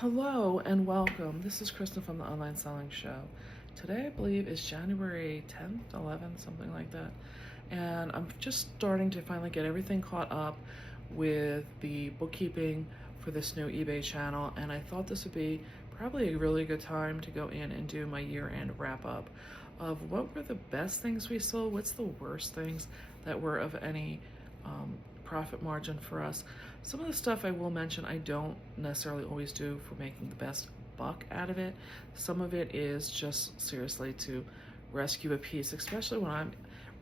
Hello and welcome. This is Kristen from the Online Selling Show. Today I believe is January 10th, 11th, something like that. And I'm just starting to finally get everything caught up with the bookkeeping for this new eBay channel. And I thought this would be probably a really good time to go in and do my year-end wrap-up of what were the best things we sold, what's the worst things that were of any profit margin for us. Some of the stuff I will mention I don't necessarily always do for making the best buck out of it. Some of it is just seriously to rescue a piece, especially when I'm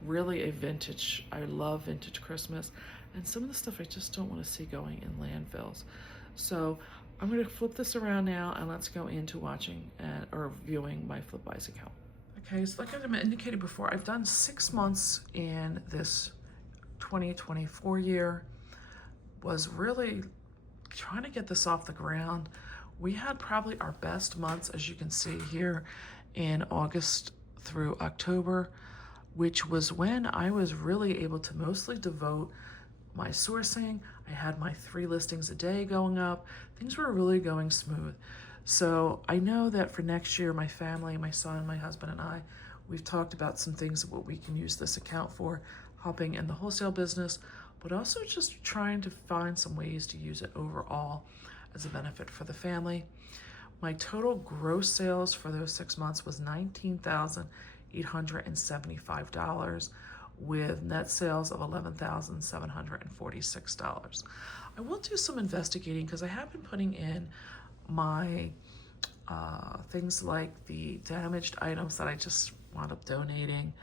really a vintage, I love vintage Christmas, and some of the stuff I just don't want to see going in landfills. So I'm going to flip this around now and let's go into watching or viewing my FlipBuys account. Okay, so like I indicated before, I've done 6 months in this 2024 year. Was really trying to get this off the ground. We had probably our best months, as you can see here, in August through October, which was when I was really able to mostly devote my sourcing. I had my 3 listings a day going up. Things were really going smooth. So I know that for next year, my family, my son, my husband, and I, we've talked about some things of what we can use this account for, helping in the wholesale business, but also just trying to find some ways to use it overall as a benefit for the family. My total gross sales for those 6 months was $19,875 with net sales of $11,746. I will do some investigating because I have been putting in my things like the damaged items that I just wound up donating.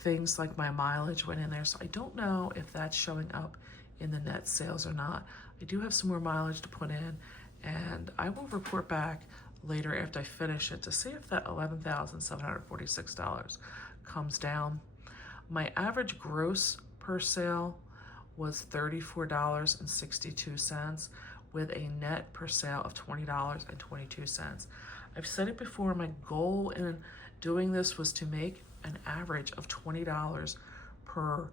Things like my mileage went in there, so I don't know if that's showing up in the net sales or not. I do have some more mileage to put in, and I will report back later after I finish it to see if that $11,746 comes down. My average gross per sale was $34.62 with a net per sale of $20.22. I've said it before, my goal in doing this was to make an average of $20 per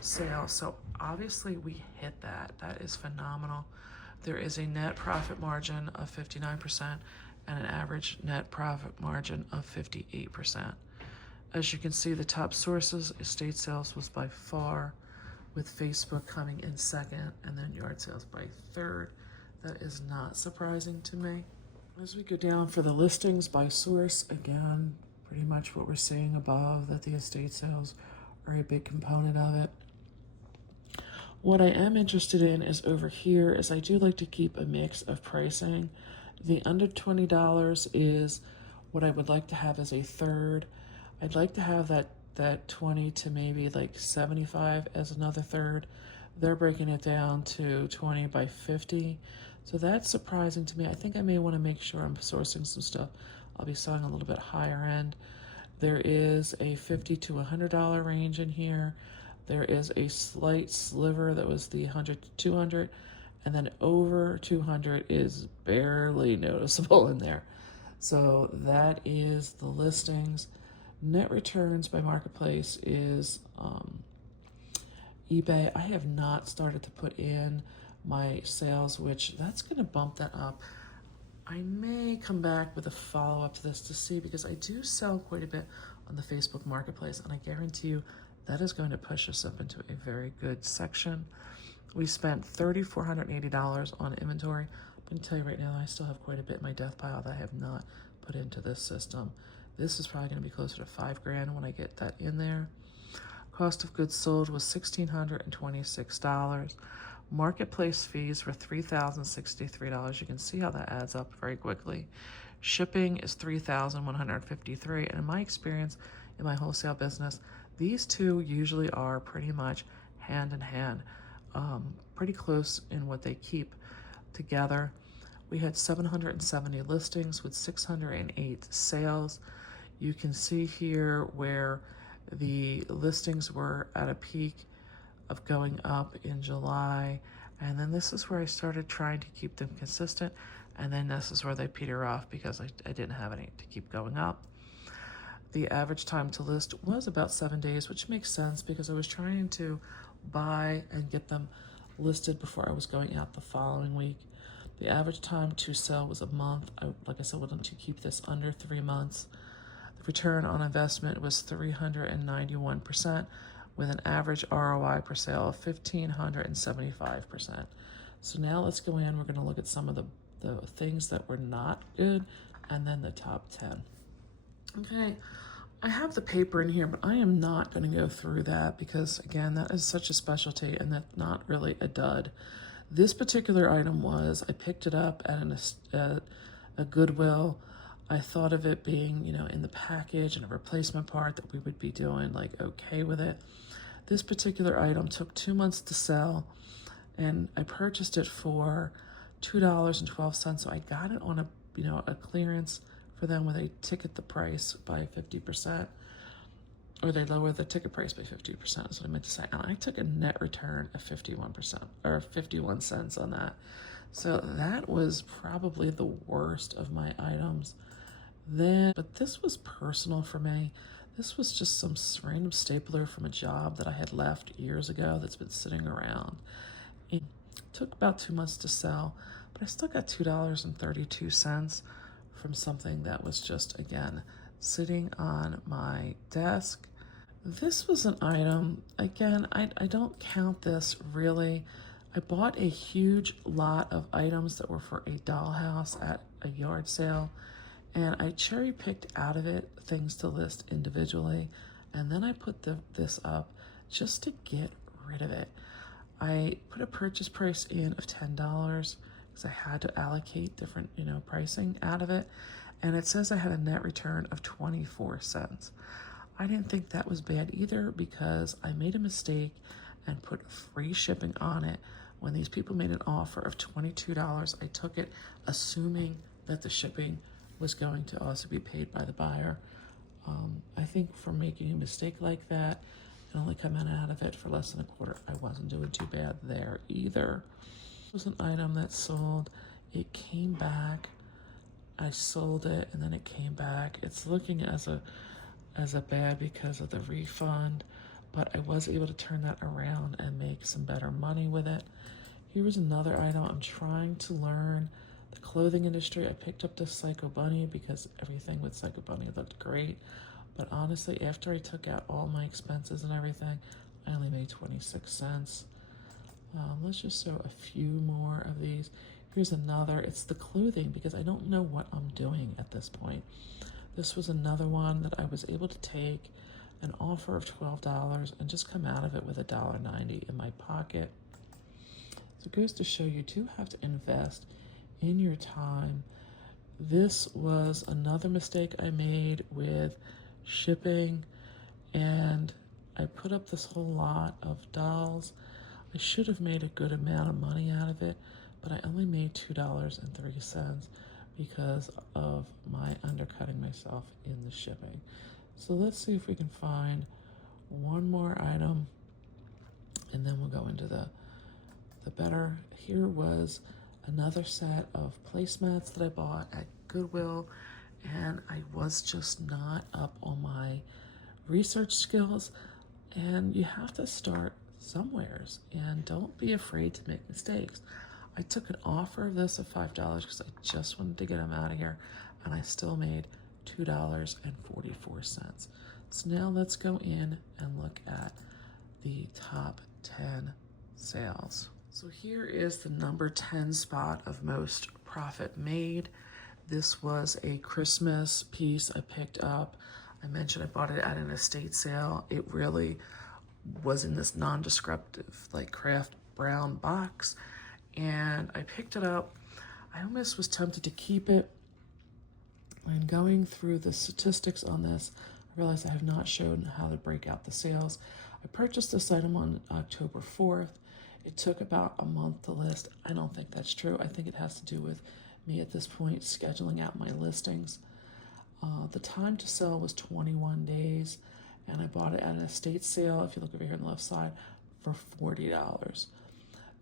sale. So obviously we hit that. That is phenomenal. There is a net profit margin of 59% and an average net profit margin of 58%. As you can see, the top sources, estate sales was by far, with Facebook coming in second and then yard sales by third. That is not surprising to me. As we go down for the listings by source, again, pretty much what we're seeing above, that the estate sales are a big component of it. What I am interested in is over here is I do like to keep a mix of pricing. The under $20 is what I would like to have as a third. I'd like to have that 20 to maybe like 75 as another third. They're breaking it down to 20 by 50. So that's surprising to me. I think I may want to make sure I'm sourcing some stuff I'll be selling a little bit higher end. There is a $50 to $100 range in here. There is a slight sliver that was the 100 to 200, and then over 200 is barely noticeable in there. So that is the listings. Net returns by marketplace is eBay. I have not started to put in my sales, which that's going to bump that up. I may come back with a follow-up to this to see, because I do sell quite a bit on the Facebook marketplace, and I guarantee you that is going to push us up into a very good section. We spent $3,480 on inventory. I'm going to tell you right now, I still have quite a bit in my death pile that I have not put into this system. This is probably going to be closer to $5,000 when I get that in there. Cost of goods sold was $1,626. Marketplace fees were $3,063. You can see how that adds up very quickly. Shipping is $3,153. And in my experience in my wholesale business, these two usually are pretty much hand in hand, pretty close in what they keep together. We had 770 listings with 608 sales. You can see here where the listings were at a peak of going up in July, and then this is where I started trying to keep them consistent, and then this is where they peter off because I didn't have any to keep going up. The average time to list was about 7 days, which makes sense because I was trying to buy and get them listed before I was going out the following week. The average time to sell was a month. Like I said, wanted to keep this under 3 months. The return on investment was 391%, with an average ROI per sale of 1,575%. So now let's go in. We're going to look at some of the things that were not good, and then the top 10. Okay, I have the paper in here, but I am not going to go through that because, again, that is such a specialty and that's not really a dud. This particular item was, I picked it up at a Goodwill. I thought of it being, in the package and a replacement part that we would be doing, like, okay with it. This particular item took 2 months to sell, and I purchased it for $2.12, so I got it on a clearance for them where they ticket the price by 50%, or they lower the ticket price by 50%, is what I meant to say. And I took a net return of 51%, or 51 cents on that. So that was probably the worst of my items. But this was personal for me. This was just some random stapler from a job that I had left years ago that's been sitting around. It took about 2 months to sell, but I still got $2.32 from something that was just, again, sitting on my desk. This was an item, again, I don't count this really. I bought a huge lot of items that were for a dollhouse at a yard sale, and I cherry picked out of it things to list individually, and then I put this up just to get rid of it. I put a purchase price in of $10 because I had to allocate different, pricing out of it, and it says I had a net return of 24 cents. I didn't think that was bad either because I made a mistake and put free shipping on it. When these people made an offer of $22, I took it assuming that the shipping was going to also be paid by the buyer. I think for making a mistake like that and only coming out of it for less than a quarter, I wasn't doing too bad there either. It was an item that sold. It came back. I sold it and then it came back. It's looking as a bad because of the refund, but I was able to turn that around and make some better money with it. Here was another item. I'm trying to learn the clothing industry. I picked up this Psycho Bunny because everything with Psycho Bunny looked great, but honestly, after I took out all my expenses and everything, I only made 26 cents. Let's just show a few more of these. Here's another. It's the clothing because I don't know what I'm doing at this point. This was another one that I was able to take an offer of $12 and just come out of it with $1.90 in my pocket. So it goes to show you do have to invest in your time. This was another mistake I made with shipping, and I put up this whole lot of dolls. I should have made a good amount of money out of it, but I only made $2.03 because of my undercutting myself in the shipping. So let's see if we can find one more item, and then we'll go into the better. Here was another set of placemats that I bought at Goodwill, and I was just not up on my research skills, and you have to start somewheres, and don't be afraid to make mistakes. I took an offer of this of $5 because I just wanted to get them out of here, and I still made $2.44. So now let's go in and look at the top 10 sales. So here is the number 10 spot of most profit made. This was a Christmas piece I picked up. I mentioned I bought it at an estate sale. It really was in this non-descriptive, like craft brown box, and I picked it up. I almost was tempted to keep it. And going through the statistics on this, I realized I have not shown how to break out the sales. I purchased this item on October 4th. It took about a month to list. I don't think that's true. I think it has to do with me at this point scheduling out my listings. The time to sell was 21 days, and I bought it at an estate sale, if you look over here on the left side, for $40.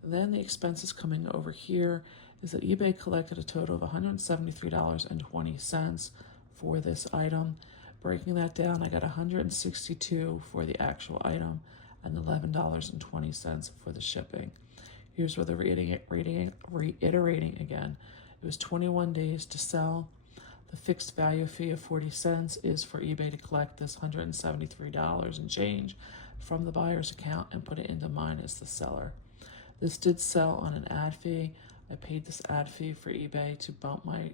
Then the expenses coming over here is that eBay collected a total of $173.20 for this item. Breaking that down, I got $162 for the actual item and $11.20 for the shipping. Here's where they're reiterating again. It was 21 days to sell. The fixed value fee of 40 cents is for eBay to collect this $173 and change from the buyer's account and put it into mine as the seller. This did sell on an ad fee. I paid this ad fee for eBay to bump my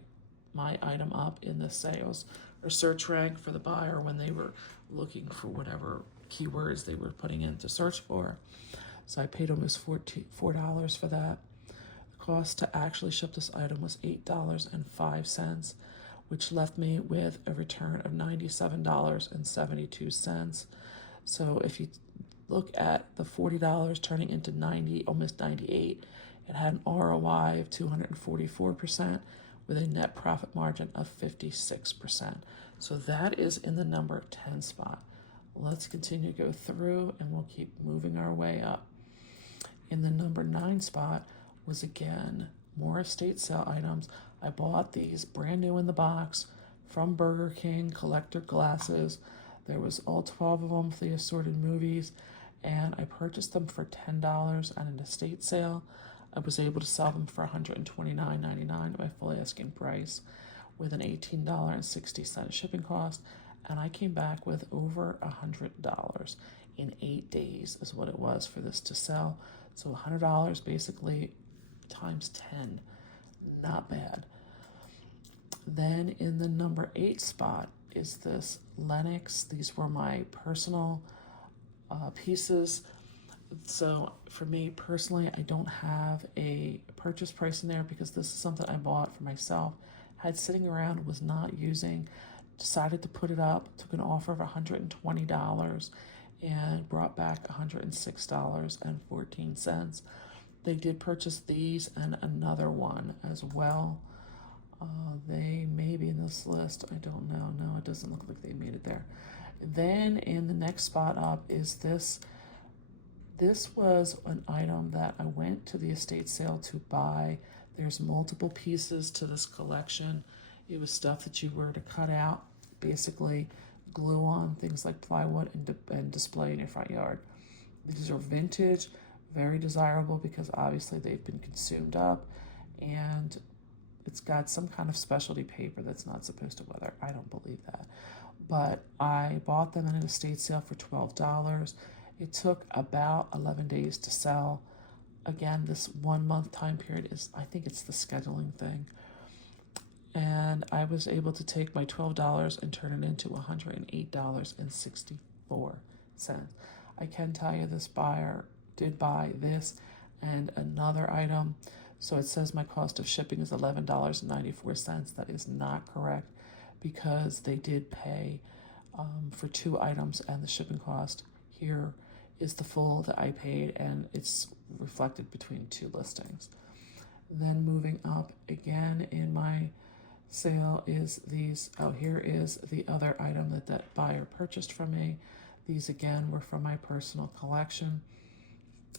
item up in the sales or search rank for the buyer when they were looking for whatever keywords they were putting in to search for. So I paid almost $4 for that. The cost to actually ship this item was $8.05, which left me with a return of $97.72. So if you look at the $40 turning into 90, almost 98, it had an ROI of 244% with a net profit margin of 56%. So that is in the number 10 spot. Let's continue to go through and we'll keep moving our way up. In the number 9 spot was again more estate sale items. I bought these brand new in the box from Burger King, collector glasses. There was all 12 of them for the assorted movies, and I purchased them for $10 at an estate sale. I was able to sell them for $129.99 at my full asking price with an $18.60 shipping cost, and I came back with over $100 in 8 days is what it was for this to sell. So $100 basically times 10. Not bad. Then in the number 8 spot is this Lennox. These were my personal pieces. So for me personally, I don't have a purchase price in there because this is something I bought for myself, had sitting around, was not using, decided to put it up, took an offer of $120 and brought back $106.14. They did purchase these and another one as well. They may be in this list. I don't know. No, it doesn't look like they made it there. Then in the next spot up is this. This was an item that I went to the estate sale to buy. There's multiple pieces to this collection. It was stuff that you were to cut out, basically glue on things like plywood and display in your front yard. These are vintage, very desirable because obviously they've been consumed up, and it's got some kind of specialty paper that's not supposed to weather. I don't believe that. But I bought them at an estate sale for $12. It took about 11 days to sell. Again, this 1 month time period is, I think it's the scheduling thing. And I was able to take my $12 and turn it into $108.64. I can tell you this buyer did buy this and another item. So it says my cost of shipping is $11.94. That is not correct because they did pay for 2 items and the shipping cost here is the full that I paid, and it's reflected between 2 listings. Then moving up again in my sale is these. Oh, here is the other item that buyer purchased from me. These again were from my personal collection.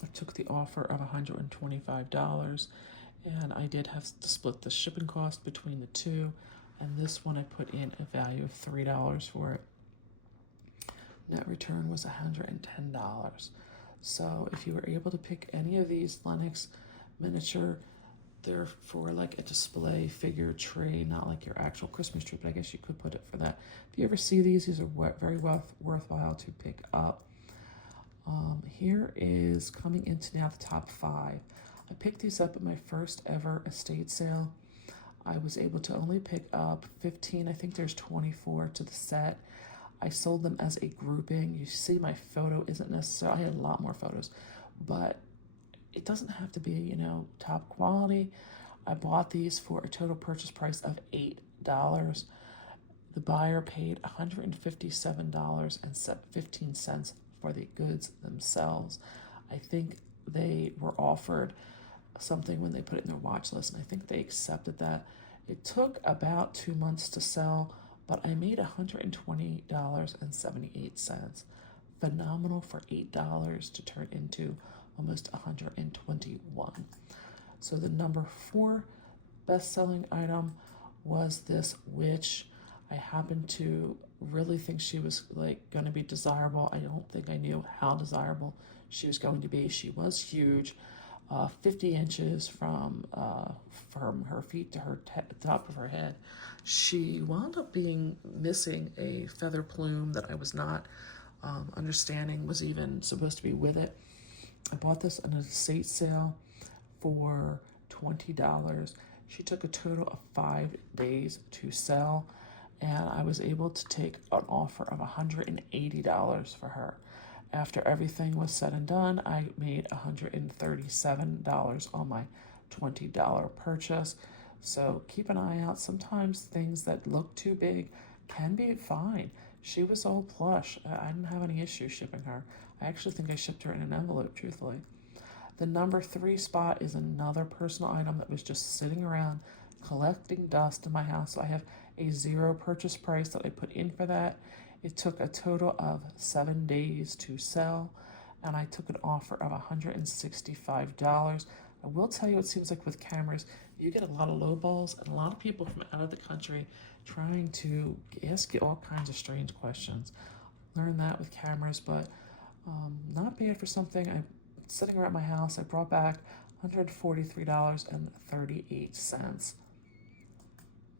I took the offer of $125, and I did have to split the shipping cost between the 2, and this one I put in a value of $3 for it. Net return was $110. So if you were able to pick any of these Lennox miniature, they're for like a display figure tree, not like your actual Christmas tree, but I guess you could put it for that. If you ever see these are very worthwhile to pick up. Here is coming into now the top 5. I picked these up at my first ever estate sale. I was able to only pick up 15. I think there's 24 to the set. I sold them as a grouping. You see my photo isn't necessarily, I had a lot more photos, but it doesn't have to be, top quality. I bought these for a total purchase price of $8. The buyer paid $157.15 for the goods themselves. I think they were offered something when they put it in their watch list, and I think they accepted that. It took about 2 months to sell, but I made $120.78. Phenomenal for $8 to turn into almost $121. So the number 4 best-selling item was this witch. I happened to really think she was like going to be desirable. I don't think I knew how desirable she was going to be. She was huge. 50 inches from her feet to her top of her head. She wound up being missing a feather plume that I was not understanding was even supposed to be with it. I bought this on an estate sale for $20. She took a total of 5 days to sell, and I was able to take an offer of $180 for her. After everything was said and done, I made $137 on my $20 purchase. So keep an eye out. Sometimes things that look too big can be fine. She was all plush. I didn't have any issue shipping her. I actually think I shipped her in an envelope, truthfully. The number 3 spot is another personal item that was just sitting around collecting dust in my house. So I have a 0 purchase price that I put in for that. It took a total of 7 days to sell, and I took an offer of $165. I will tell you, it seems like with cameras, you get a lot of lowballs and a lot of people from out of the country trying to ask you all kinds of strange questions. Learn that with cameras, but not bad for something. I'm sitting around my house. I brought back $143.38.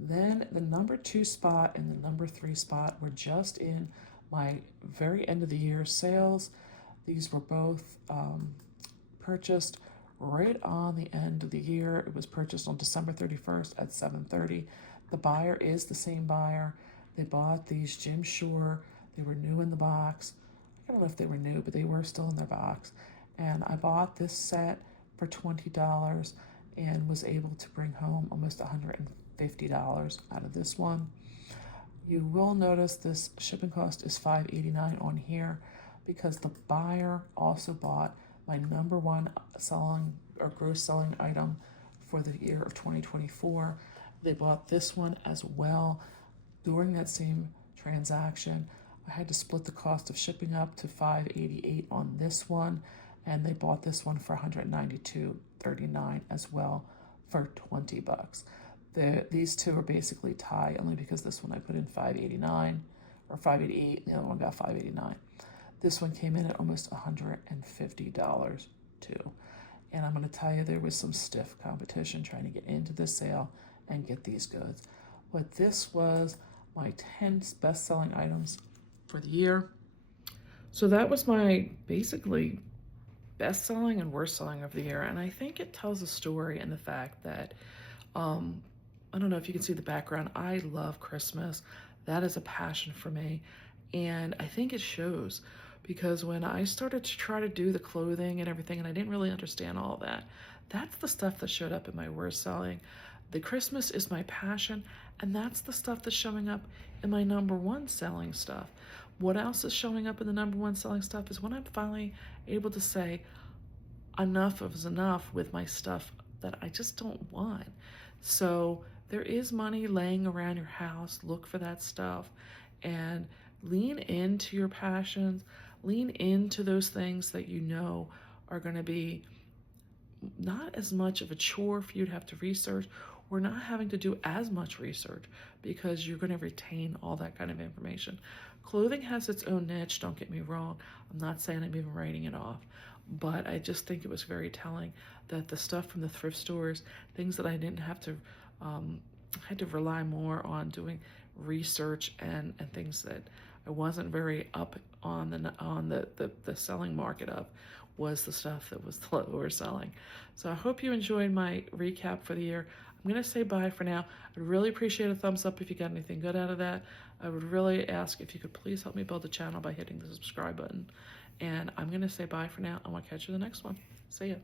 Then the number 2 spot and the number 3 spot were just in my very end of the year sales. These were both purchased right on the end of the year. It was purchased on December 31st at 7:30. The buyer is the same buyer. They bought these Jim Shore. They were new in the box. I don't know if they were new, but they were still in their box. And I bought this set for $20 and was able to bring home almost $150 out of this one. You will notice this shipping cost is $5.89 on here because the buyer also bought my number 1 selling or gross selling item for the year of 2024. They bought this one as well. During that same transaction, I had to split the cost of shipping up to $5.88 on this one, and they bought this one for $192.39 as well for $20. These two are basically tie, only because this one I put in $5.89 or $5.88, and the other one got $5.89. This one came in at almost $150 too. And I'm going to tell you, there was some stiff competition trying to get into this sale and get these goods. But this was my 10 best-selling items for the year. So that was my basically best-selling and worst-selling of the year. And I think it tells a story in the fact that, I don't know if you can see the background, I love Christmas. That is a passion for me. And I think it shows, because when I started to try to do the clothing and everything, and I didn't really understand all that, that's the stuff that showed up in my worst selling. The Christmas is my passion, and that's the stuff that's showing up in my number 1 selling stuff. What else is showing up in the number 1 selling stuff is when I'm finally able to say enough is enough with my stuff that I just don't want. So there is money laying around your house. Look for that stuff and lean into your passions. Lean into those things that you know are going to be not as much of a chore for you to have to research, or not having to do as much research, because you're going to retain all that kind of information. Clothing has its own niche, don't get me wrong. I'm not saying I'm even writing it off, but I just think it was very telling that the stuff from the thrift stores, things that I didn't have to, I had to rely more on doing research and things that I wasn't very up on the selling market of, was the stuff that was the lower selling. So I hope you enjoyed my recap for the year. I'm going to say bye for now. I'd really appreciate a thumbs up if you got anything good out of that. I would really ask if you could please help me build the channel by hitting the subscribe button. And I'm going to say bye for now. I want to catch you in the next one. See ya.